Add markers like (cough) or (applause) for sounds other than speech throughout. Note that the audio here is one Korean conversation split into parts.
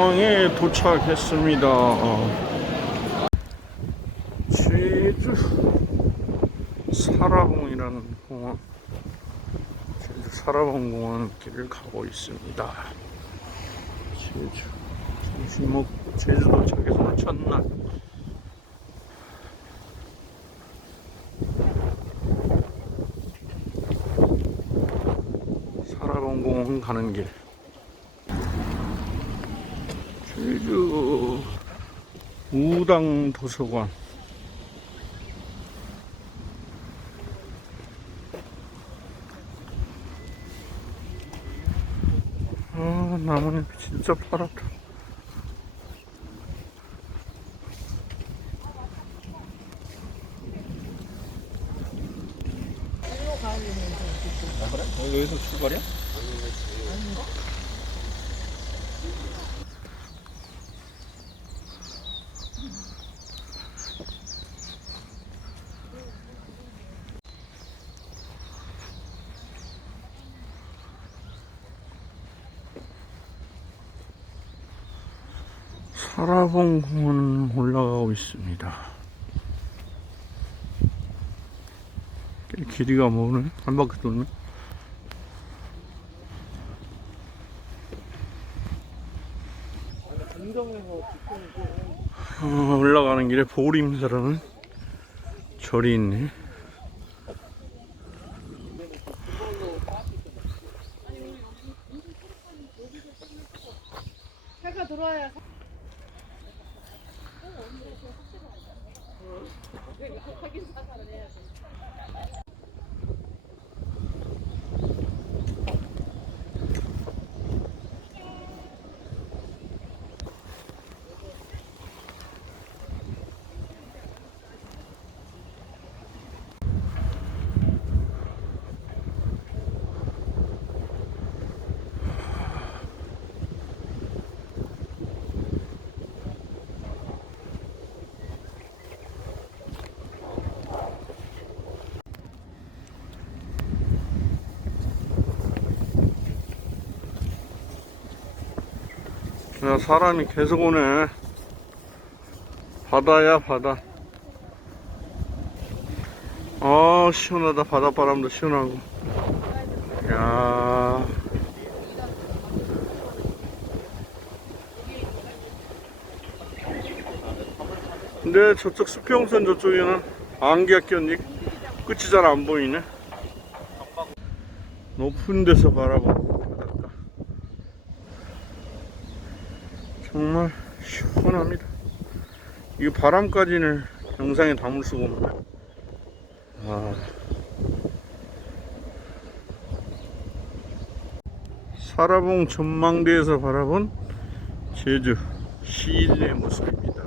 제주공항에 도착했습니다. 어. 제주 사라봉이라는 공항, 제주 사라봉 공항 길을 가고 있습니다. 제주 점심 먹고 제주 도착해서 첫날. 사라봉 공항 가는 길. 제주 우당 도서관. 아 나무잎 진짜 파랗다. 어, 여기서 출발이야? 사라봉 공원 올라가고 있습니다. 꽤 길이가 뭐네? 한 바퀴 돌네? 어, 올라가는 길에 보림사라는 절이 있네. 해가 들어와야 Tapi, gak 了 야, 사람이 계속 오네. 바다야, 바다. 아, 시원하다. 바닷바람도 시원하고. 야 근데 저쪽 수평선 저쪽에는 안개가 꼈니? 끝이 잘 안 보이네. 높은 데서 바라본 바닷가. 정말 시원합니다. 이 바람까지는 영상에 담을 수가 없네. 아. 사라봉 전망대에서 바라본 제주 시내 모습입니다.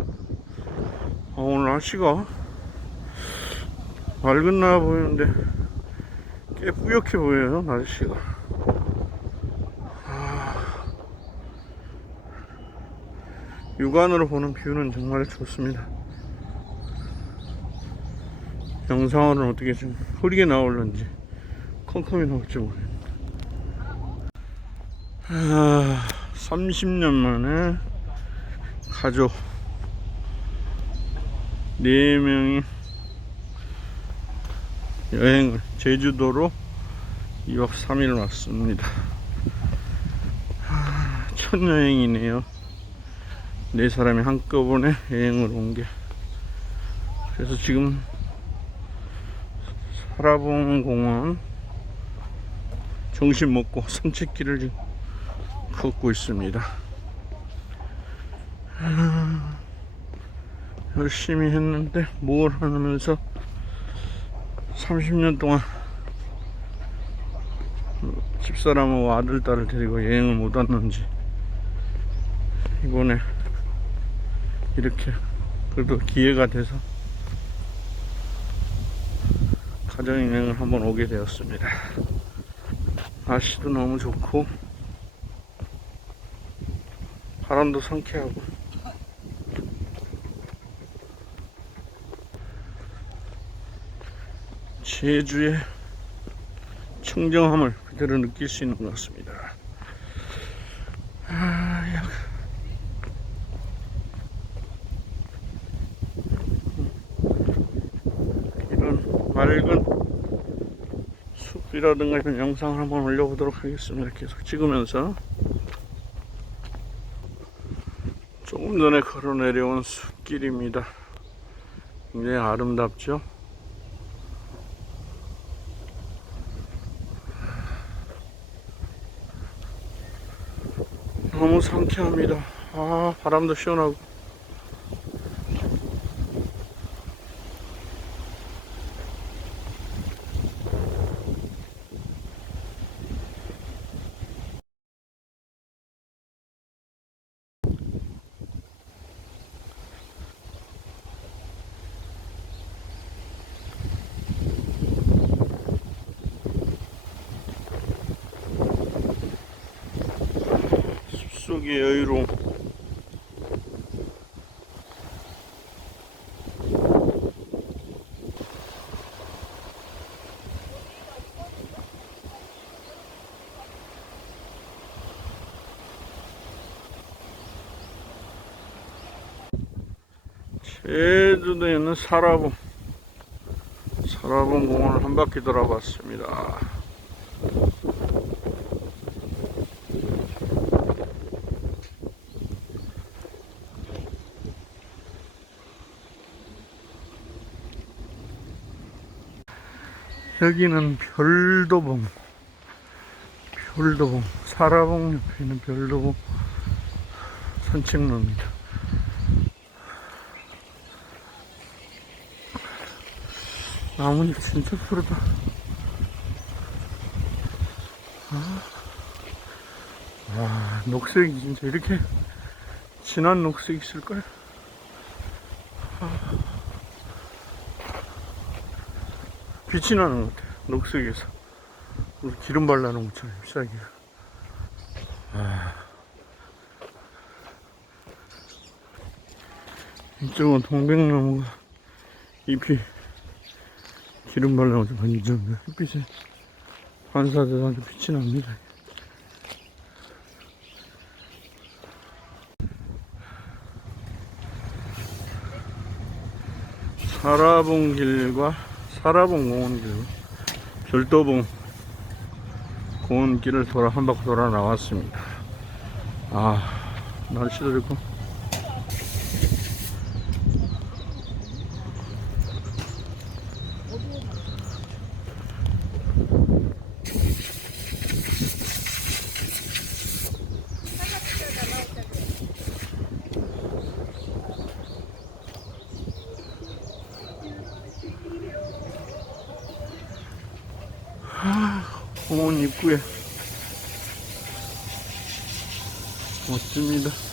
아, 오늘 날씨가 맑은 나 보이는데 꽤 뿌옇게 보여요, 날씨가. 육안으로 보는 뷰는 정말 좋습니다. 영상으로는 어떻게 좀 흐리게 나올는지 컴컴이 나올지 모르겠네. 아, 30년 만에 가족 4명이 여행을 제주도로 2박 3일 왔습니다. 아, 첫 여행이네요. 네 사람이 한꺼번에 여행을 온 게. 그래서 지금 사라봉 공원 점심 먹고 (laughs) 산책길을 지금 걷고 있습니다. 아, 열심히 했는데 뭘 하면서 30년 동안 집사람하고 아들, 딸을 데리고 여행을 못 왔는지 이번에 이렇게 그래도 기회가 돼서 가정여행을 한번 오게 되었습니다. 날씨도 너무 좋고 바람도 상쾌하고 제주의 청정함을 그대로 느낄 수 있는 것 같습니다. 아, 아유. 이런 맑은 숲이라든가 이런 영상을 한번 올려보도록 하겠습니다. 계속 찍으면서 조금 전에 걸어 내려온 숲길입니다. 굉장히 아름답죠? 너무 상쾌합니다. 아, 바람도 시원하고. 숲 속의 여유로움. 제주도에 있는 사라봉 사라봉 공원을 한 바퀴 돌아봤습니다. 여기는 별도봉 별도봉 사라봉 옆에 있는 별도봉 산책로입니다. 나뭇잎 진짜 푸르다. 아, 와, 녹색이 진짜 이렇게 진한 녹색이 있을까요? 빛이 나는 것 같아요. 녹색에서. 기름 발라놓은 것처럼 잎사귀가. 아. 이쪽은 동백나무가 잎이 기름 발라가지고 완전 햇빛에 반사돼서 빛이 납니다. 사라봉 길과 사라봉 공원 길, 별도봉 공원 길을 돌아 한 바퀴 돌아 나왔습니다. 아 날씨도 좋고 공원 입구에 멋집니다.